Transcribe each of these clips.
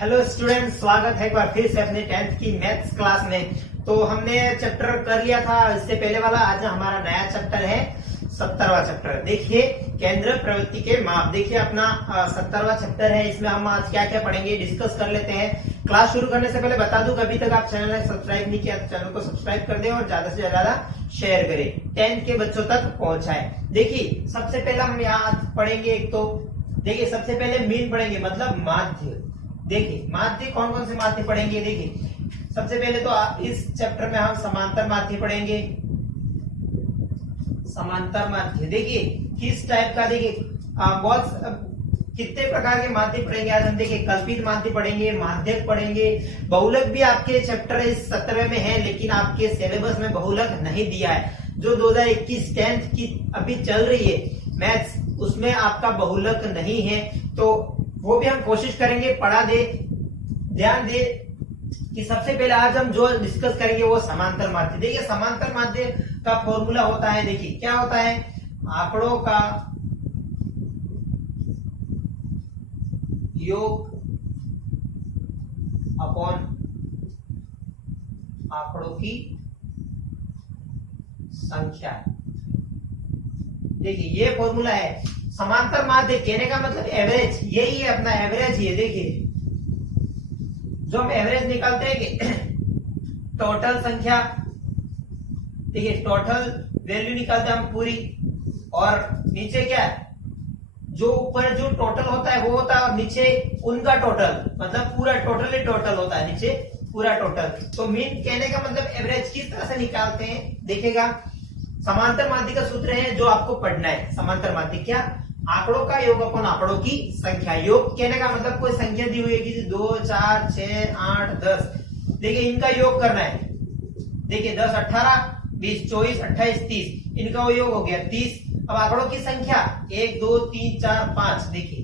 Hello student, स्वागत है एक बार फिर से अपने 10th की मैथ्स क्लास में। तो हमने चैप्टर कर लिया था इससे पहले वाला। आज हमारा नया चैप्टर है 70वां चैप्टर। देखिए, केंद्र प्रवृत्ति के माप। देखिए अपना 70वां चैप्टर है। इसमें हम आज क्या क्या पढ़ेंगे डिस्कस कर लेते हैं। क्लास शुरू करने से पहले बता दूं, अभी तक आप चैनल ने सब्सक्राइब नहीं किया तो चैनल को सब्सक्राइब कर दें और ज्यादा से ज्यादा शेयर करें, 10th के बच्चों तक पहुंचाए। देखिए सबसे पहले हम यहाँ पढ़ेंगे एक तो देखिए सबसे पहले मीन पढ़ेंगे, मतलब माध्य। देखिए माध्य कौन कौन से माध्य पढ़ेंगे। देखिए सबसे पहले तो इस चैप्टर में हम समांतर माध्य पढ़ेंगे। समांतर माध्य देखिए किस टाइप का, देखिए बहुत कितने प्रकार के माध्य पढ़ेंगे आज हम। देखिए कल्पित माध्य पढ़ेंगे, माध्यक पढ़ेंगे, बहुलक भी आपके चैप्टर इस 17वें में है, लेकिन आपके सिलेबस में बहुलक नहीं दिया है। जो 2021 10th की अभी चल रही है मैथ्स, उसमें आपका बहुलक नहीं है, तो वो भी हम कोशिश करेंगे पढ़ा दे। ध्यान दे कि सबसे पहले आज हम जो डिस्कस करेंगे वो समांतर माध्य। देखिए समांतर माध्य का फॉर्मूला होता है, देखिए क्या होता है, आंकड़ों का योग अपॉन आंकड़ों की संख्या। देखिए ये फॉर्मूला है समांतर माध्य। कहने का मतलब एवरेज, यही है अपना एवरेज। ये देखिए जो हम एवरेज निकालते हैं कि टोटल संख्या, देखिए टोटल वैल्यू निकालते हैं हम पूरी, और नीचे क्या है, जो ऊपर जो टोटल होता है वो होता है, और नीचे उनका टोटल, मतलब पूरा टोटल ही टोटल होता है, नीचे पूरा टोटल। तो मीन कहने का मतलब एवरेज किस तरह से निकालते हैं देखिएगा। समांतर माध्य का सूत्र है जो आपको पढ़ना है। समांतर माध्य क्या, आंकड़ों का योग अपन आंकड़ों की संख्या। योग कहने का मतलब कोई संख्या दी हुई है कि 2 4 6 8 10, देखिए इनका योग करना है। देखिए 10 18 20 24 28 30, इनका वो योग हो गया 30। अब आंकड़ों की संख्या 1 2 3 4 5, देखिए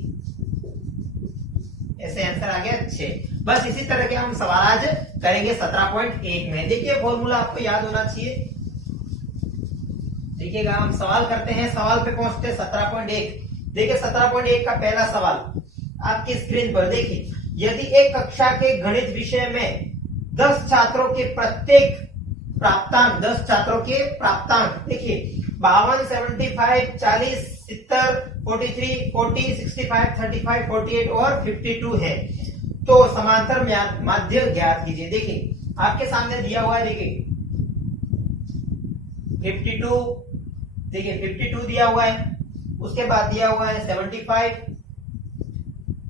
ऐसे आंसर आ गया 6। बस इसी तरह के हम सवाल आज करेंगे 17.1 में। देखिए फॉर्मूला आपको याद होना चाहिए। देखिएगा हम सवाल करते हैं, सवाल पे पहुंचते हैं 17.1। देखिए 17.1 का पहला सवाल आपकी स्क्रीन पर। देखिए यदि एक कक्षा के गणित विषय में 10 छात्रों के प्रत्येक प्राप्तांक, 10 छात्रों के प्राप्तांक देखिए 52 75 40 70 43 40 65 35 48 और 52 है, तो समांतर माध्य ज्ञात कीजिए। देखिए आपके सामने दिया हुआ है, देखिए 52, देखिए 52 दिया हुआ है, उसके बाद दिया हुआ है 75,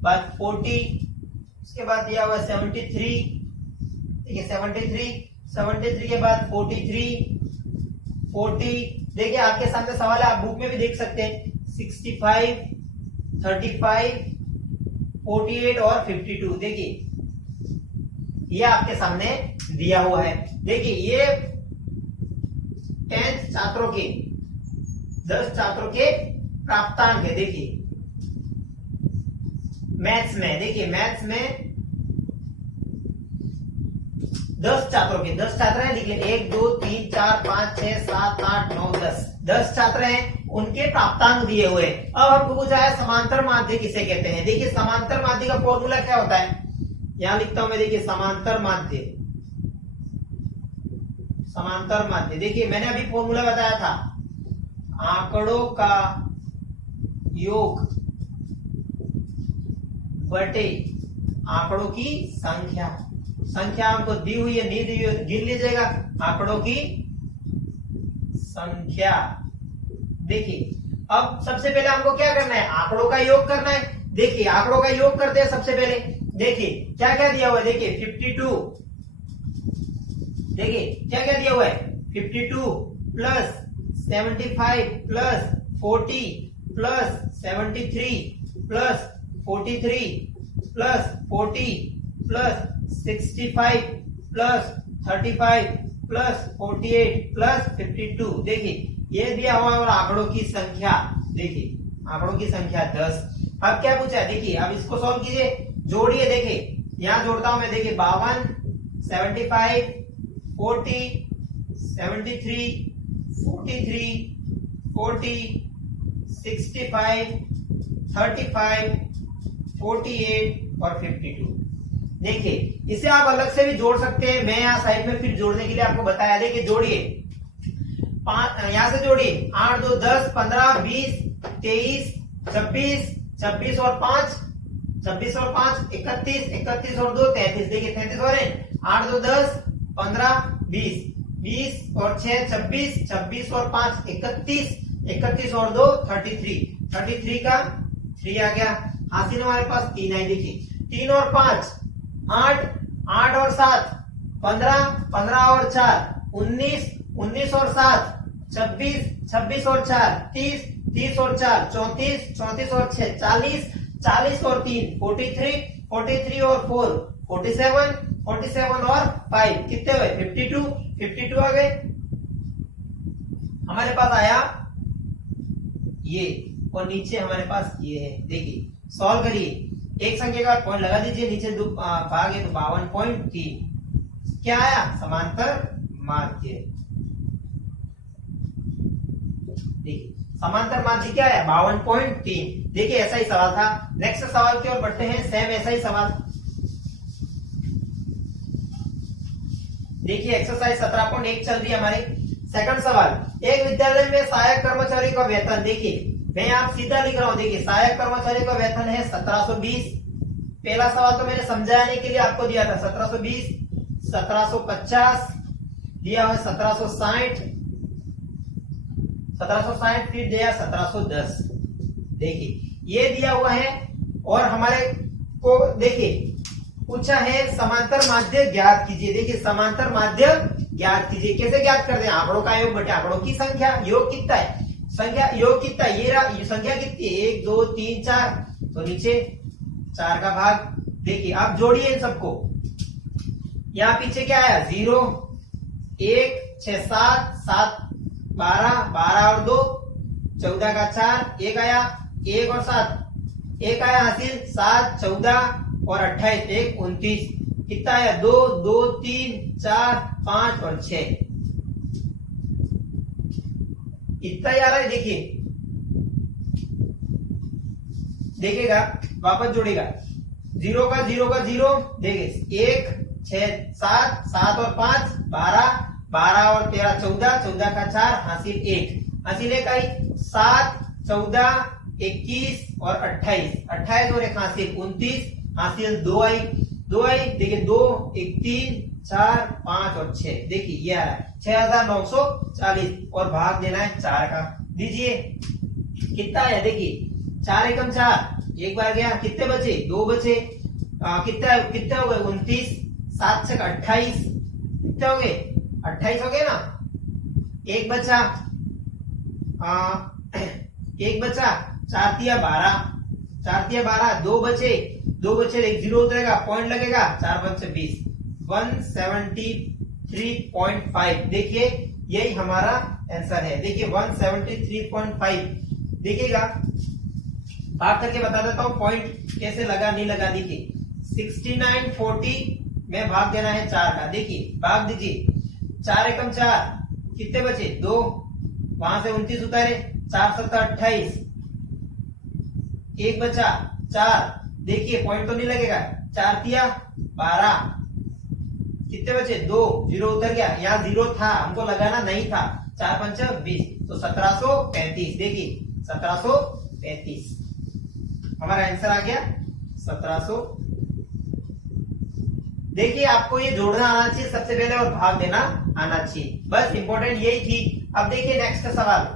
बाद 40, उसके बाद दिया हुआ है 73, देखिए 73 के बाद 43 40। देखिए आपके सामने सवाल है, आप बुक में भी देख सकते हैं 65 35 48 और 52। देखिए ये आपके सामने दिया हुआ है। देखिए ये 10 छात्रों के, 10 छात्रों के प्राप्तांक है। देखिए मैथ्स में, देखिए मैथ्स में 10 छात्रों के, 10 छात्र हैं, लिख ले 1 2 3 4 5 6 7 8 9 10, 10 छात्र हैं, उनके प्राप्तांक दिए हुए। अब हमको पूछा है समांतर माध्य किसे कहते हैं। देखिए समांतर माध्य का फॉर्मूला क्या होता है, यहां लिखता हूं मैं। देखिए समांतर माध्य, समांतर माध्य देखिए मैंने अभी फॉर्मूला बताया था, आंकड़ों का योग बटे आंकड़ों की संख्या। संख्या हमको दी हुई है, नहीं दी हुई है गिन लीजिएगा, आंकड़ों की संख्या। देखिए अब सबसे पहले हमको क्या करना है, आंकड़ों का योग करना है। देखिए आंकड़ों का योग करते हैं सबसे पहले। देखिए क्या क्या दिया हुआ है, देखिए 52, देखिए क्या क्या दिया हुआ है, 52 plus 75 plus 40 plus 73 plus 43 plus 40 plus 65 plus 35 plus 48 plus 52। देखिए ये दिया हुआ है, और आंकड़ों की संख्या, देखिए आंकड़ों की संख्या 10। अब क्या पूछा है, देखिए अब इसको सॉल्व कीजिए, जोड़िए। देखिए यहां जोड़ता हूं मैं, देखिए 52 75 40 73 43 40 65 35 48 और 52। देखिए इसे आप अलग से भी जोड़ सकते हैं, मैं यहाँ साइड में फिर जोड़ने के लिए आपको बताया। देखिए जोड़िए, यहां से जोड़िए 8 2 10 15 20 23 26 26 और 5 26 और 5 31 31 और 2 33। देखिए 33 और 8 2 10 15 20 20 और 6 26 26 और 5 31 31 और 2 33 33 का 3 आ गया। हासिल हमारे पास 3 है। देखिए 3 और 5 8 8 और 7 15 15 और 4 19 19 और 7 26 26 और 4 30 30 और 4 34 34 और 6 40 40 और 3 43 43 और 4 47 47 और 5 कितने हुए 52 52 आ गए। हमारे पास आया ये और नीचे हमारे पास ये है। देखिए सॉल्व करिए, एक संख्या का पॉइंट लगा दीजिए, नीचे भाग है तो 52.3 क्या आया समांतर माध्य। देखिए समांतर माध्य क्या है 52.3। देखिए ऐसा ही सवाल था। नेक्स्ट सवाल की ओर बढ़ते हैं, सेम ऐसा ही सवाल। देखिए एक्सरसाइज 17.1 चल रही है हमारी। सेकंड सवाल, एक विद्यालय में सहायक कर्मचारी का वेतन, देखिए मैं आप सीधा लिख रहा हूं। देखिए सहायक कर्मचारी का वेतन है 1720। पहला सवाल तो मैंने समझाने के लिए आपको दिया था 1720 1750 दिया हुआ 1760 1760 फिर दिया 1710। देखिए ये दिया हुआ है और हमारे को देखिए पूछा है समांतर माध्य ज्ञात कीजिए। देखिए समांतर माध्य ज्ञात कीजिए, कैसे ज्ञात करते हैं आंकड़ों का योग बटे आंकड़ों की संख्या। योग कितना है, संख्या योग कितना है, ये संख्या कितनी है 1 2 3 4 तो नीचे 4 का भाग। देखिए आप जोड़िए इन सबको, यहाँ पीछे क्या आया 0 1 6 7 7 12 12 और 2 14 का 4 1 आया 1 और 7 1 आया हासिल 7 14 और 28 1 29 कितना आया 2 2 3 4 5 और 6 इतना ही आ रहा है। देखिए देखिएगा वापस जोड़ेगा 0 का 0 का 0 देखिए 1 6 7 7 और 5 12 12 और 13 14 14 का 4 हासिल 1 हासिल 1 आई 7 14 21 और 28 28 और 1 हासिल 29 हासिल 2 आई देखिए 2 1 3 4 5 और 6। देखिए ये आ रहा है 6940 और भाग देना है 4 का। दीजिए कितना है, देखिए 4 एकम 4 एक बार गया, कितने बचे 2 बचे, कितने हो गए 29 7 से 28 कितने हो गए 28 हो गए ना। एक बचा एक बचा 4 तिया 12 4 तिया 12 2 बचे एक 0 उतरेगा पॉइंट लगेगा 4 5 से 20 173.5। देखिए यही हमारा आंसर है। देखिए 173.5 देखिएगा भाग करके बता देता हूं पॉइंट कैसे लगा नहीं लगा। देखिए 6940 में भाग देना है 4 का। देखिए भाग दीजिए 4 एकम 4 कितने बचे 2 वहां से 29 उतारे 4 7 28 एक बचा 4 देखिए पॉइंट तो नहीं लगेगा 4 तिया 12 कितने बचे 2 0 उतर गया, यहाँ 0 था हमको लगाना नहीं था 4 5 20 तो 1735। देखिए 1735 हमारा आंसर आ गया 1700। देखिए आपको ये जोड़ना आना चाहिए सबसे पहले और भाग देना आना चाहिए, बस इंपॉर्टेंट यही थी। अब देखिए नेक्स्ट सवाल,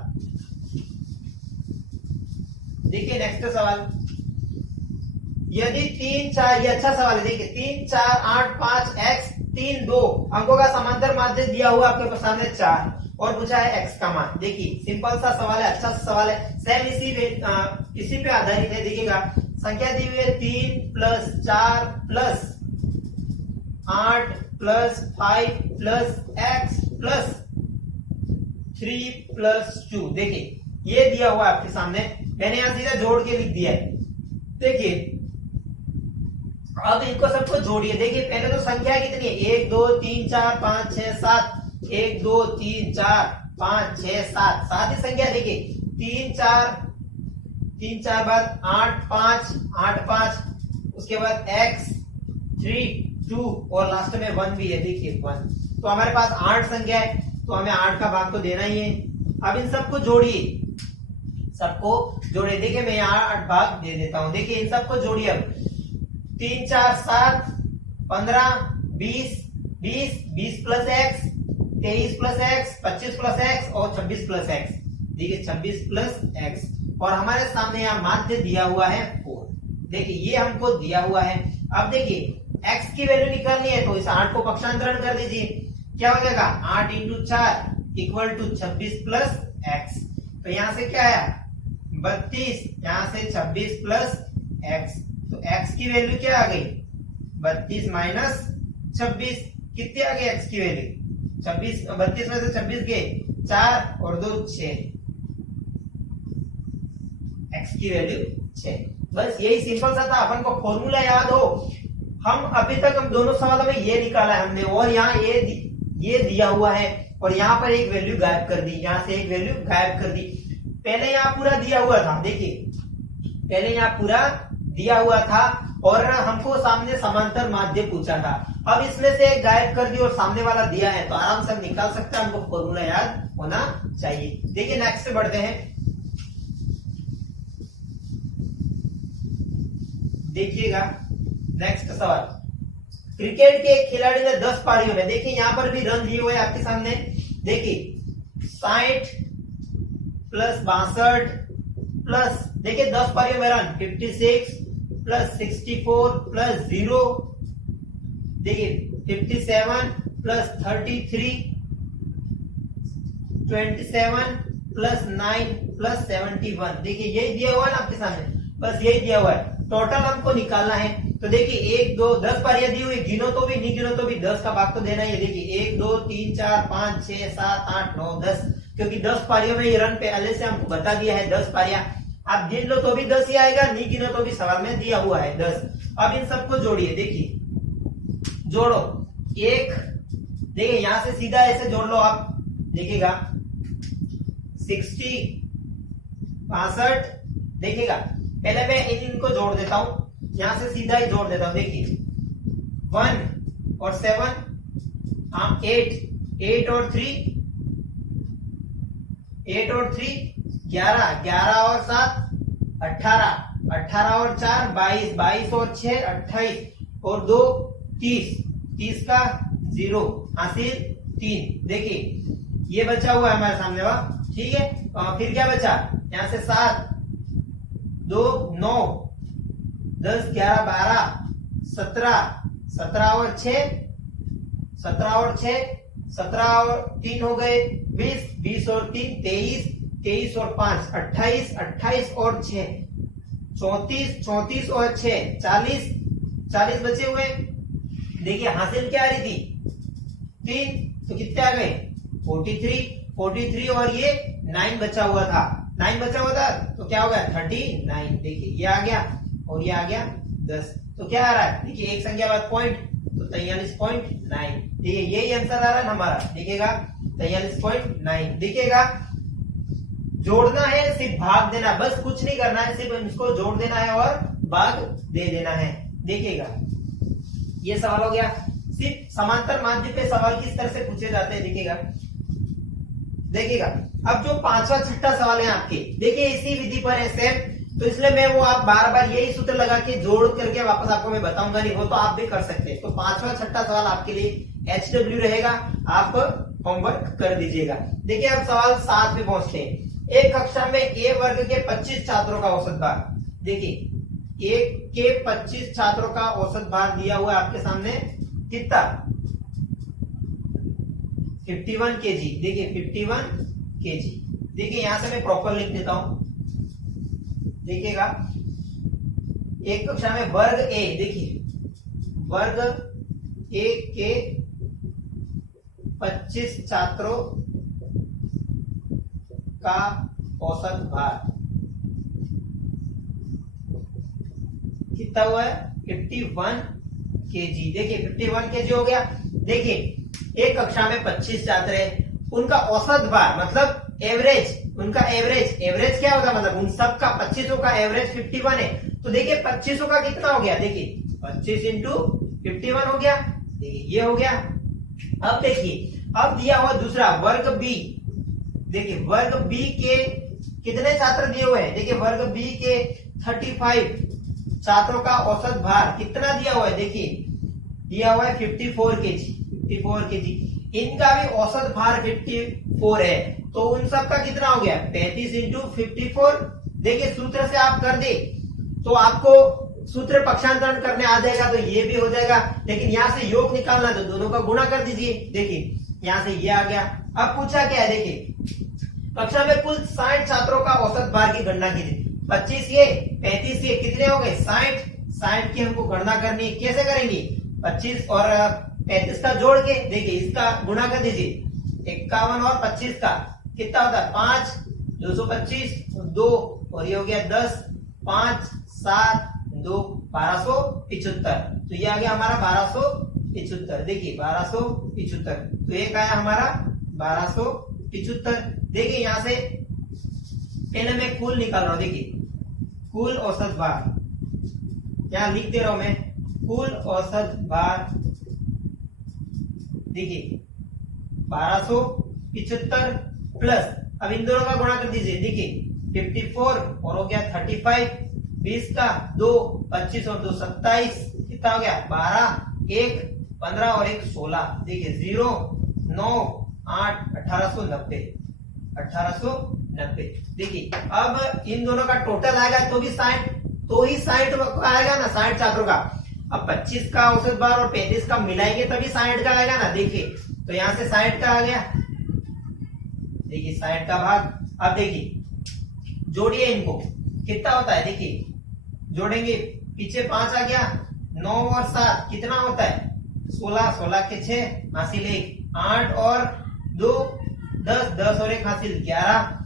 देखिए नेक्स्ट सवाल यदि 3 4 ये अच्छा सवाल है। देखिए 3 4 8 5 x 3 2 अंकों का समांतर माध्य दिया हुआ आपके सामने 4 और पूछा है x का मान। देखिए सिंपल सा सवाल है, अच्छा सा सवाल है, सेम इसी पे आधारित है। देखिएगा संख्या दी हुई है 3 plus 4 plus 8 plus 5 plus x plus 3 plus 2। देखिए ये दिया हुआ आपके सामने, मैंने यहां सीधा जोड़ के लिख दिया है। देखिए अब इनको सबको जोड़िए। देखिए पहले तो संख्या कितनी है 1 2 3 4 5 6 7 1 2 3 4 5 6 7 7 ही संख्या। देखिए 3 4 बाद 8 5 8 5 उसके बाद x 3 2 और लास्ट में 1 भी है, देखिए 1। तो हमारे पास 8 संख्या है, तो हमें 8 का भाग तो देना ही है। अब इन सबको जोड़िए, सबको जोड़िए। देखिए मैं यहाँ 8 भाग दे देता हूं। देखिए इन सबको जोड़िए। अब 3 4 7 15 20 20 20 plus x 23 plus x 25 plus x और 26 प्लस एक्स। देखिए 26 प्लस एक्स और हमारे सामने यहाँ माध्य दिया हुआ है 4। देखिए ये हमको दिया हुआ है। अब देखिए x की वैल्यू निकालनी है, तो इस 8 को पक्षांतरण कर दीजिए। क्या हो जाएगा 8 into 4 equal to 26 plus X. तो यहां से क्या आया 32, यहां से 26 प्लस एक्स। तो x की वैल्यू क्या आ गई 32 माइनस 26। कितनी आ गई x की वैल्यू 26। 32 में से 26 गए 4 और 2 6, x की वैल्यू 6। बस यही सिंपल सा था। अपन को फॉर्मूला याद हो। हम अभी तक हम दोनों सवालों में ये निकाला है हमने, और यहाँ ये दिया हुआ है और यहाँ पर एक वैल्यू गायब कर दी, यहाँ से एक वैल्यू गायब कर दी। पहले यहाँ पूरा दिया हुआ था, देखिए पहले यहाँ पूरा दिया हुआ था और हमको सामने समांतर माध्य पूछा था। अब इसमें से एक गायब कर दी और सामने वाला दिया है, तो आराम से हम निकाल सकते हैं। हमको फॉर्मूला याद होना चाहिए। देखिए नेक्स्ट पे बढ़ते हैं। देखिएगा नेक्स्ट सवाल। क्रिकेट के एक खिलाड़ी ने 10 पारियों में, देखिए यहां पर भी रन दिए हुए आपके सामने। देखिए 60 प्लस 62 प्लस, देखिए 10 पारियों में रन 56 प्लस 64 प्लस 0, देखिए 57 प्लस 33 27 प्लस 9 प्लस 71। देखिए यही दिया हुआ है ना आपके सामने, बस यही दिया हुआ है। टोटल हमको निकालना है। तो देखिए 1 2 10 पारियां दी हुई, गिनो तो भी नहीं गिनो तो भी 10 का भाग तो देना ही है। देखिए 1 2 3 4 5 6 7 8 9 10, क्योंकि 10 पारियों में ये रन पहले से हमको बता दिया है 10 पारियां। आप गिन लो तो भी 10 ही आएगा, नहीं गिनो तो भी सवाल में दिया हुआ है 10। अब इन सबको जोड़िए। देखिए जोड़ो एक, देखिए यहां से सीधा ऐसे जोड़ लो आप। देखिएगा 60 62, देखिएगा पहले मैं इनको जोड़ देता हूं, यहां से सीधा ही जोड़ देता हूं। देखिए 1 और 7 8 8 और 3 8 और 3 11 11 और 7 18 18 और 4 22 22 और 6 28 और 2 30 30 का 0 हासिल 3। देखिए ये बचा हुआ है हमारे सामने वाह, ठीक है। फिर क्या बचा, यहां से 7 2 9 10 11 12 17 17 और 6 17 और 6 17 और 3 हो गए 20 20 और 3 23 23 और 5 28 28 और 6 34 34 और 6 40 40 बचे हुए। देखिए हासिल क्या आ रही थी 3, तो कितने आ गए 43 43 और ये 9 बचा हुआ था, 9 बचा हुआ था तो क्या हो गया 39। देखिए ये आ गया और ये आ गया 10, तो क्या आ रहा है देखिए एक संख्या बाद पॉइंट, तो 43.9। देखिए यही आंसर आ रहा है हमारा। देखिएगा 43.9। देखिएगा जोड़ना है, सिर्फ भाग देना, बस कुछ नहीं करना है, सिर्फ इसको जोड़ देना है और भाग दे देना है। देखिएगा ये सवाल हो गया। सिर्फ समांतर माध्य पे सवाल किस तरह से पूछे जाते हैं देखिएगा। देखिएगा अब जो 5वां 6ठा सवाल है आपके, देखिए इसी विधि पर है सेम, तो इसलिए मैं वो आप बार बार यही सूत्र लगा के जोड़ करके वापस आपको मैं बताऊंगा, नहीं हो तो आप भी कर सकते हैं। तो 5वां 6ठा सवाल आपके लिए HW रहेगा, आप होमवर्क कर दीजिएगा। देखिए अब सवाल 7 पे पहुंचते हैं। एक कक्षा में A वर्ग के 25 छात्रों का औसत भार, देखिए एक के 25 छात्रों का औसत भार दिया हुआ है आपके सामने, कितना 51 kg। देखिए 51 kg। देखिए यहां से मैं प्रॉपर लिख देता हूं। देखिएगा एक कक्षा में वर्ग A, देखिए वर्ग A के 25 छात्रों का औसत भार कितना हुआ है 51 kg। देखिए 51 kg हो गया। देखिए एक कक्षा में 25 छात्र है, उनका औसत भार मतलब एवरेज, उनका एवरेज क्या होगा मतलब उन सब का 25 का एवरेज 51 है। तो देखिए 25 का कितना हो गया, देखिए 25 इंटू 51 हो गया। देखिए ये हो गया। अब देखिए, अब दिया हुआ दूसरा वर्ग बी। देखिए वर्ग बी के कितने छात्र दिए हुए हैं? देखिए वर्ग बी के 35 छात्रों का औसत भार कितना दिया हुआ है? देखिए दिया हुआ है 54 केजी। 54 केजी। इनका भी औसत भार 54 है, तो उन सब का कितना हो गया? 35 इंटू 54। देखिए सूत्र से आप कर दे तो आपको सूत्र पक्षांतरण करने आ जाएगा, तो ये भी हो जाएगा। लेकिन यहाँ से योग निकालना, तो दोनों का गुणा कर दीजिए। देखिए यहाँ से ये आ गया। अब पूछा क्या है? देखिए कक्षा में कुल 60 छात्रों का औसत भार की गणना कीजिए। 25 ये 35 ये कितने हो गए? 60। 60 की हमको गणना करनी है। कैसे करेंगे? 25 और 35 का जोड़ के देखिए इसका गुणा कर दीजिए। 51 और 25 का कितना होता है? 5, 225, 2 और ये हो गया 10, 5, 7, 2, 1275। तो ये आ गया हमारा 1275। देखिए 1275, तो एक आया हमारा 1275। देखिए यहां से पहले मैं कुल निकाल रहा हूं। देखिए कुल औसत भार यहां लिख दे रहा हूं मैं, कुल औसत भार। देखिए 1275 प्लस, अब इन दोनों का गुणा कर दीजिए। देखिए 54 और हो गया 35, 20 का 2, 25 और 2 27, कितना हो गया? 12, 1 15 और 1 16। देखिए 0, 9, 8, 1890। 1890। देखिए अब इन दोनों का टोटल आएगा तो भी 60, तो ही 60 आएगा ना, 60 छात्रों का। अब 25 का औसत भार और 35 का मिलाएंगे तभी 60 का आएगा ना। देखिए तो यहां से 60 का आ गया। देखिए 60 का भाग। अब देखिए जोड़िए इनको, कितना होता है? देखिए जोड़ेंगे, पीछे 5 आ गया, 9 और 7 कितना होता है? 16, 16 के 6 हासिल 1, 8 और 2 10, 10 और 1 हासिल 11,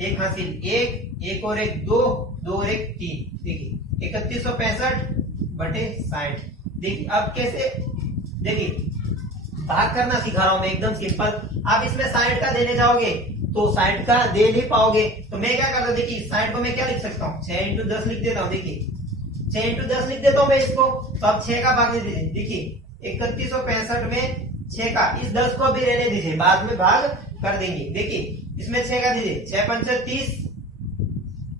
1 हासिल 1, 1 और 1 2, 2 और 1 3। देखिए 3165 बटे 60। देखिए अब कैसे? देखिए भाग करना सिखा रहा हूं मैं, एकदम सिंपल। आप इसमें 60 का देने जाओगे तो 60 का दे नहीं पाओगे, तो मैं क्या करता हूं? देखिए 60 को मैं क्या लिख सकता हूँ? 6 इंटू 10 लिख देता हूँ। देखिए 6 इंटू 10 लिख देता हूँ मैं इसको, तो अब 6 का भाग नहीं दीजिए। देखिए 3165 में 6 का, इस 10 को भी रहने दीजिए, बाद में भाग कर देंगे। देखिए इसमें 6 का दीजिए, 6 पंचे 30,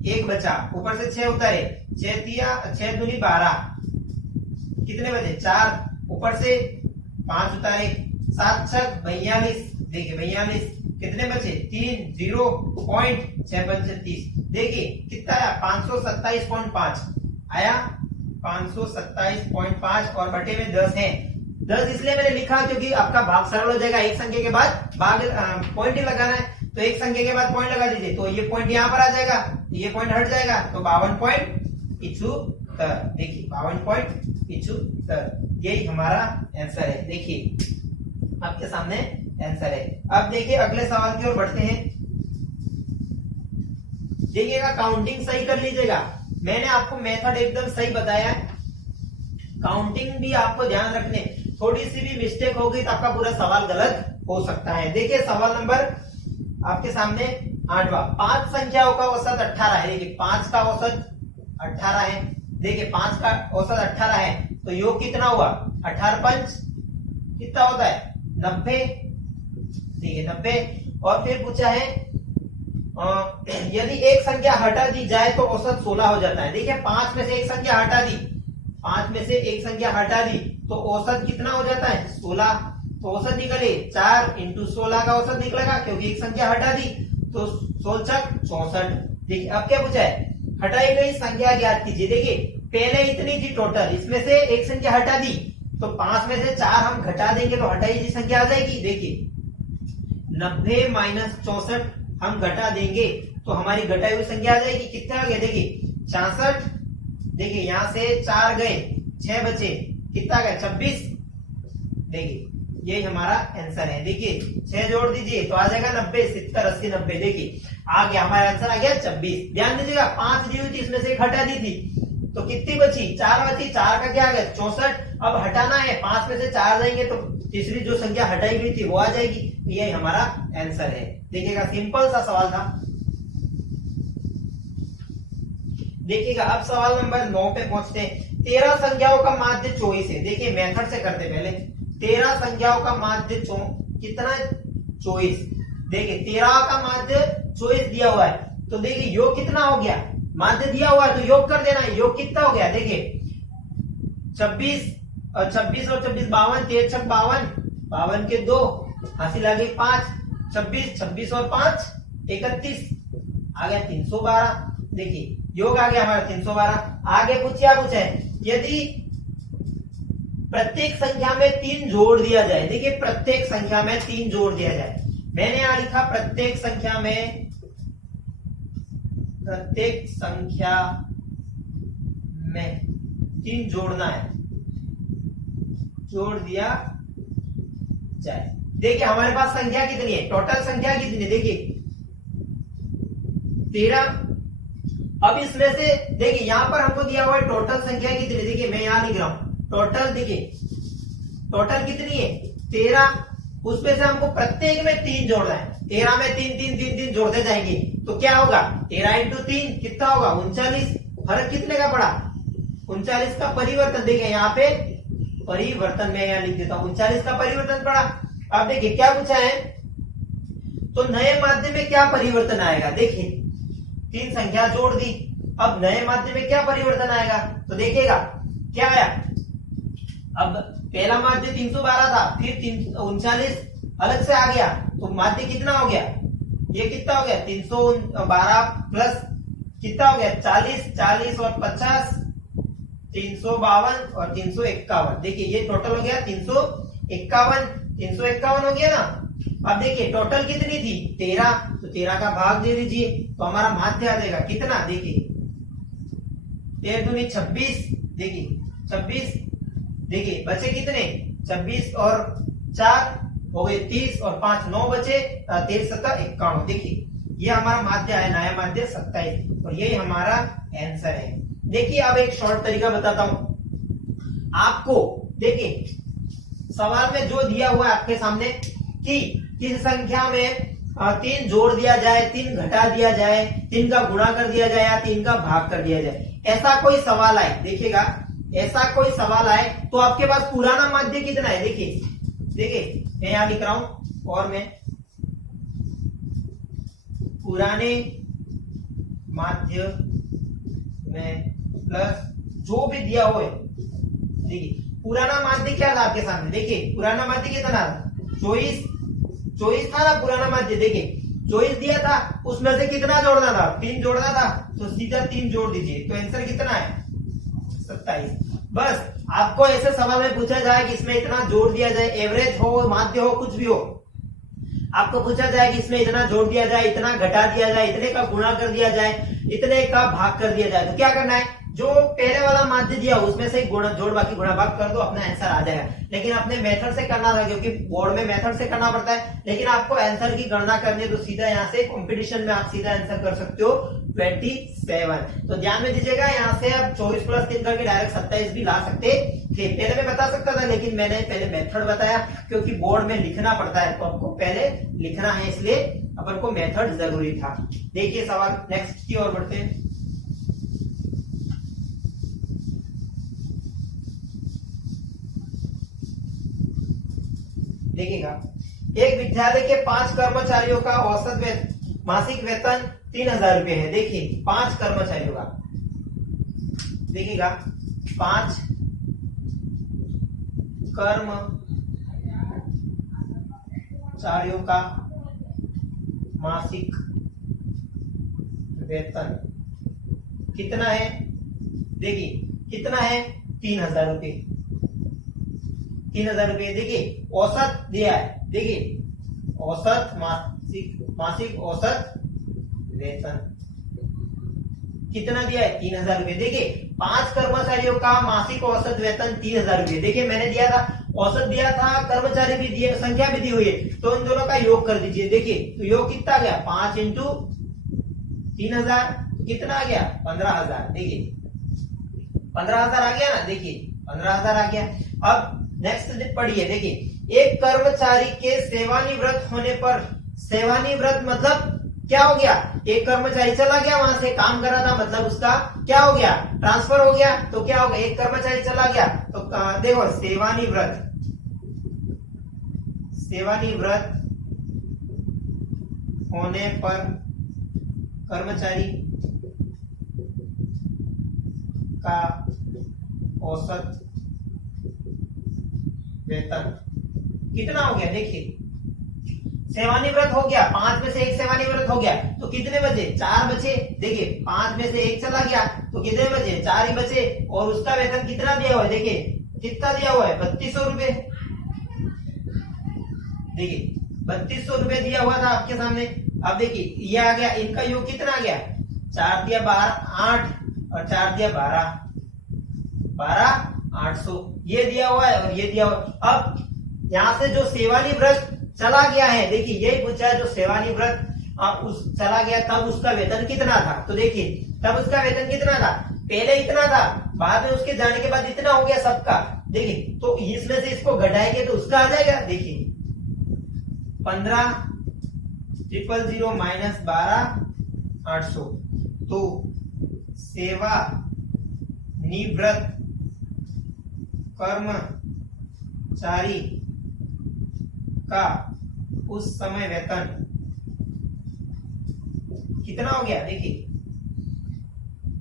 1 बचा, ऊपर से 6 उतारे, 6 दूनी 12, कितने बचे? 4, ऊपर से 5 उतारे, 7 छक 42। देखिए 42, कितने बचे? 3, 0 पॉइंट 6 पंचे 30। देखिए कितना आया? 527.5 आया, 527.5 और बटे में 10 है। 10 इसलिए मैंने लिखा क्योंकि आपका भाग सरल हो जाएगा। एक संख्या के बाद भाग पॉइंट ही लगाना है, तो एक संख्या के बाद पॉइंट लगा दीजिए, तो ये पॉइंट यहाँ पर आ जाएगा, ये पॉइंट हट जाएगा, तो 52.75। देखिए 52.75, यही हमारा आंसर है। देखिए आपके सामने आंसर है। अब देखिए अगले सवाल की ओर बढ़ते हैं। देखिएगा काउंटिंग सही कर लीजिएगा, मैंने आपको मेथड एकदम सही बताया है। काउंटिंग भी आपको ध्यान रखने, थोड़ी सी भी मिस्टेक होगी तो आपका पूरा सवाल गलत हो सकता है। देखिए सवाल नंबर आपके सामने 8वां, 5 संख्याओं का औसत 18 है। देखिए 5 का औसत 18 है। देखिए 5 का औसत 18 है, तो योग कितना हुआ? 18 पंच कितना होता है? 90। देखिए 90। और फिर पूछा है यदि एक संख्या हटा दी जाए तो औसत 16 हो जाता है। देखिए 5 में से एक संख्या हटा दी, 5 में से एक संख्या हटा दी तो औसत कितना हो जाता है? 16। तो औसत निकले 4 इंटू 16 का औसत निकलेगा, क्योंकि एक संख्या हटा दी, तो 16 64। देखिए अब क्या पूछा है? हटाई गई संख्या ज्ञात कीजिए। देखिए पहले इतनी थी टोटल, इसमें से एक संख्या हटा दी, तो 5 में से 4 हम घटा देंगे तो हटाई हुई संख्या आ जाएगी। देखिए 90 माइनस 64 हम घटा देंगे तो हमारी घटाई हुई संख्या आ जाएगी। कितना आ गया? देखिए 66। देखिए यहां से 4 गए, 6 बचे, कितना गया? 26। देखिए यही हमारा आंसर है। देखिए 6 जोड़ दीजिए तो आ जाएगा 90, 70, 80, 90। देखिए आ गया हमारा आंसर, आ गया 26। ध्यान दीजिएगा 5 दी हुई थी, इसमें से एक हटा दी थी, तो कितनी बची? 4 बची। 4 का क्या आ गया? 64। अब हटाना है, 5 में से 4 जाएंगे तो तीसरी जो संख्या हटाई गई थी वो आ जाएगी। यही हमारा आंसर है। देखिएगा सिंपल सा सवाल था। देखिएगा अब सवाल नंबर 9 पे पहुंचते हैं। 13 संख्याओं का माध्य 24 है। देखिए मेथड से करते पहले। 13 संख्याओं का माध्य कितना 24। देखिए 13 का माध्य 24 दिया हुआ है, तो देखिए योग कितना हो गया, माध्य दिया हुआ है तो योग कर देना है। योग कितना हो गया, देखिए 26 और 26 और 26 52, 13 छक 52, 52 के 2, हासिल आ गई 5, 26 26 और 5 31, आ गया 312। देखिए योग आ गया हमारा 312। आगे पूछे यदि प्रत्येक संख्या में 3 जोड़ दिया जाए। देखिए प्रत्येक संख्या में 3 जोड़ दिया जाए। मैंने यहां लिखा प्रत्येक संख्या में 3 जोड़ना है, जोड़ दिया जाए। देखिए हमारे पास संख्या कितनी है, टोटल संख्या कितनी है, देखिए 13। अब इसमें से देखिए यहां पर हमको दिया हुआ है टोटल संख्या कितनी है। देखिए मैं यहां लिख रहा हूं टोटल। देखिए टोटल कितनी है 13, उसमें से हमको प्रत्येक में 3 जोड़ना है। 13 में 3 3 3 3 जोड़ते जाएंगे तो क्या होगा, 13 इंटू 3 कितना होगा 39। फर्क कितने का पड़ा, 39 का परिवर्तन। देखिए यहाँ पे परिवर्तन मैं यहाँ लिख देता हूं, 39 का परिवर्तन पड़ा। अब देखिए क्या पूछा है, तो नए माध्य में क्या परिवर्तन आएगा। देखिए 3 संख्या जोड़ दी, अब नए माध्य में क्या परिवर्तन आएगा, तो देखिएगा क्या आया। अब पहला माध्य 312 था, फिर 39 अलग से आ गया, तो माध्य कितना हो गया, ये कितना हो गया 312 प्लस कितना हो गया 40, 40 और 50 352 और 351। देखिए ये टोटल हो गया 351, 351 हो गया ना। अब देखिए टोटल कितनी थी 13, तो 13 का भाग दे दीजिए तो हमारा माध्य आ जाएगा कितना, देखिए 13 दूनी 26, देखिए 26, देखिए बचे कितने 26 और 4 हो गए 30 और 5 9 बचे, 13 7 51। देखिए ये हमारा माध्य है, नया माध्य 27 और यही हमारा आंसर है। देखिए अब एक शॉर्ट तरीका बताता हूं आपको। देखिए सवाल में जो दिया हुआ है आपके सामने कि किस संख्या में 3 जोड़ दिया जाए, 3 घटा दिया जाए, 3 का गुणा कर दिया जाए या 3 का भाग कर दिया जाए, ऐसा कोई सवाल आए। देखिएगा ऐसा कोई सवाल आए तो आपके पास पुराना माध्य कितना है। देखिए देखिए मैं यहां लिख रहा हूं, और मैं पुराने माध्य में प्लस जो भी दिया हुआ है। देखिए पुराना माध्य क्या था आपके सामने, देखिए पुराना माध्य कितना था 24 था ना पुराना माध्य। देखिए 24 दिया था, उसमें से कितना जोड़ना था 3 जोड़ना था, तो सीधा 3 जोड़ दीजिए तो आंसर कितना है 27। बस आपको ऐसे सवाल में पूछा जाए कि इसमें इतना जोड़ दिया जाए, एवरेज हो माध्य हो कुछ भी हो, आपको पूछा जाए कि इसमें इतना जोड़ दिया जाए, इतना घटा दिया जाए, इतने का गुणा कर दिया जाए, इतने का भाग कर दिया जाए, तो क्या करना है, जो पहले वाला माध्य दिया उसमें से गुणा जोड़ बाकी गुणा भाग कर दो, अपना आंसर आ जाएगा। लेकिन अपने मेथड से करना था क्योंकि बोर्ड में मेथड से करना पड़ता है, लेकिन आपको आंसर की गणना करनी है तो सीधा यहाँ से कंपटीशन में आप सीधा आंसर कर सकते हो 27। तो ध्यान में दीजिएगा, यहाँ से आप 24 प्लस 3 करके डायरेक्ट 27 भी ला सकते थे। पहले मैं बता सकता था लेकिन मैंने पहले मेथड बताया क्योंकि बोर्ड में लिखना पड़ता है, तो आपको पहले लिखना है इसलिए अपन को मेथड जरूरी था। देखिए सवाल नेक्स्ट की ओर बढ़ते हैं। देखिएगा एक विद्यालय के 5 कर्मचारियों का औसत मासिक वेतन 3000 रुपए है। देखिए 5 कर्मचारियों का, देखिएगा 5 कर्मचारियों का मासिक वेतन कितना है, देखिए कितना है 3000 रुपए, 3000 रुपए। देखिए औसत दिया है, देखिए औसत मासिक औसत वेतन कितना दिया है 3000 रुपए। देखिए 5 कर्मचारियों का मासिक औसत वेतन 3000 रुपए। देखिए मैंने दिया था औसत दिया था, कर्मचारी भी दिए, संख्या भी दी हुई है, तो इन दोनों का योग कर दीजिए। देखिए तो योग कितना आ गया 5 इंटू 3000 कितना आ गया 15000। देखिए 15000 आ गया ना, देखिए 15000 आ गया। अब नेक्स्ट पढ़िए, देखिए एक कर्मचारी के सेवानिवृत्त होने पर, सेवानिवृत्त मतलब क्या हो गया, एक कर्मचारी चला गया, वहां से काम कर रहा था, मतलब उसका क्या हो गया, ट्रांसफर हो गया। तो क्या हो गया, एक कर्मचारी चला गया तो देखो सेवानिवृत्त होने पर कर्मचारी का औसत वेतन कितना हो गया। देखिए सेवानिवृत्त हो गया, 5 में से एक सेवानिवृत्त हो गया तो कितने बचे, 4 बचे। देखिए 5 में से एक चला गया तो कितने बचे, 4 ही बचे। और उसका वेतन कितना दिया हुआ है, देखिए कितना दिया हुआ है, 3200 रुपए। देखिए 3200 रुपए दिया हुआ था आपके सामने। अब देखिए ये आ गया, इनका योग कितना आ गया, 4 दिया 12 8 और 4 दिया 12 800 ये दिया हुआ है और ये दिया हुआ है। अब यहां से जो सेवानिवृत्त चला गया है, देखिए यही पूछा है, जो सेवानिवृत्त उस चला गया तब उसका वेतन कितना था। तो देखिए तब उसका वेतन कितना था, पहले इतना था, बाद में उसके जाने के बाद इतना हो गया सबका। देखिए तो इसमें से इसको घटाएंगे तो उसका आ जाएगा, देखिए 15,000 माइनस 12,800। तो सेवानिवृत्त कर्मचारी का उस समय वेतन कितना हो गया। देखिए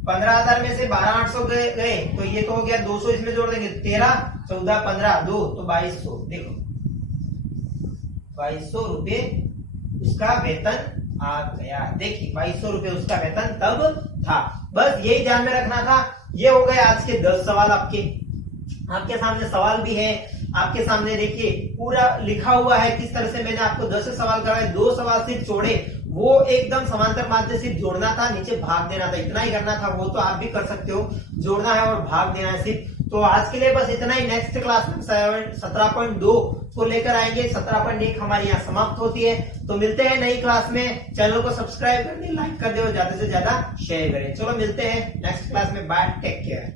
15,000 में से 12,800 गए तो ये तो हो गया 200, इसमें जोड़ देंगे 13 14 15 2 तो 2200। देखो 2200 रुपए उसका वेतन आ गया। देखिए 2200 रुपए उसका वेतन तब था। बस यही ध्यान में रखना था। ये हो गए आज के 10 सवाल। आपके सामने सवाल भी है, आपके सामने देखिए पूरा लिखा हुआ है किस तरह से मैंने आपको 10 सवाल कराए, 2 सवाल सिर्फ छोड़े, वो एकदम समांतर माध्य सिर्फ जोड़ना था, नीचे भाग देना था, इतना ही करना था। वो तो आप भी कर सकते हो, जोड़ना है और भाग देना है सिर्फ। तो आज के लिए बस इतना ही। नेक्स्ट क्लास में 17.2 को लेकर आएंगे। 17.1 हमारी यहाँ समाप्त होती है। तो मिलते हैं नई क्लास में। चैनल को सब्सक्राइब कर दें, लाइक कर दे और ज्यादा से ज्यादा शेयर करें। चलो मिलते हैं नेक्स्ट क्लास में। Bye, take care.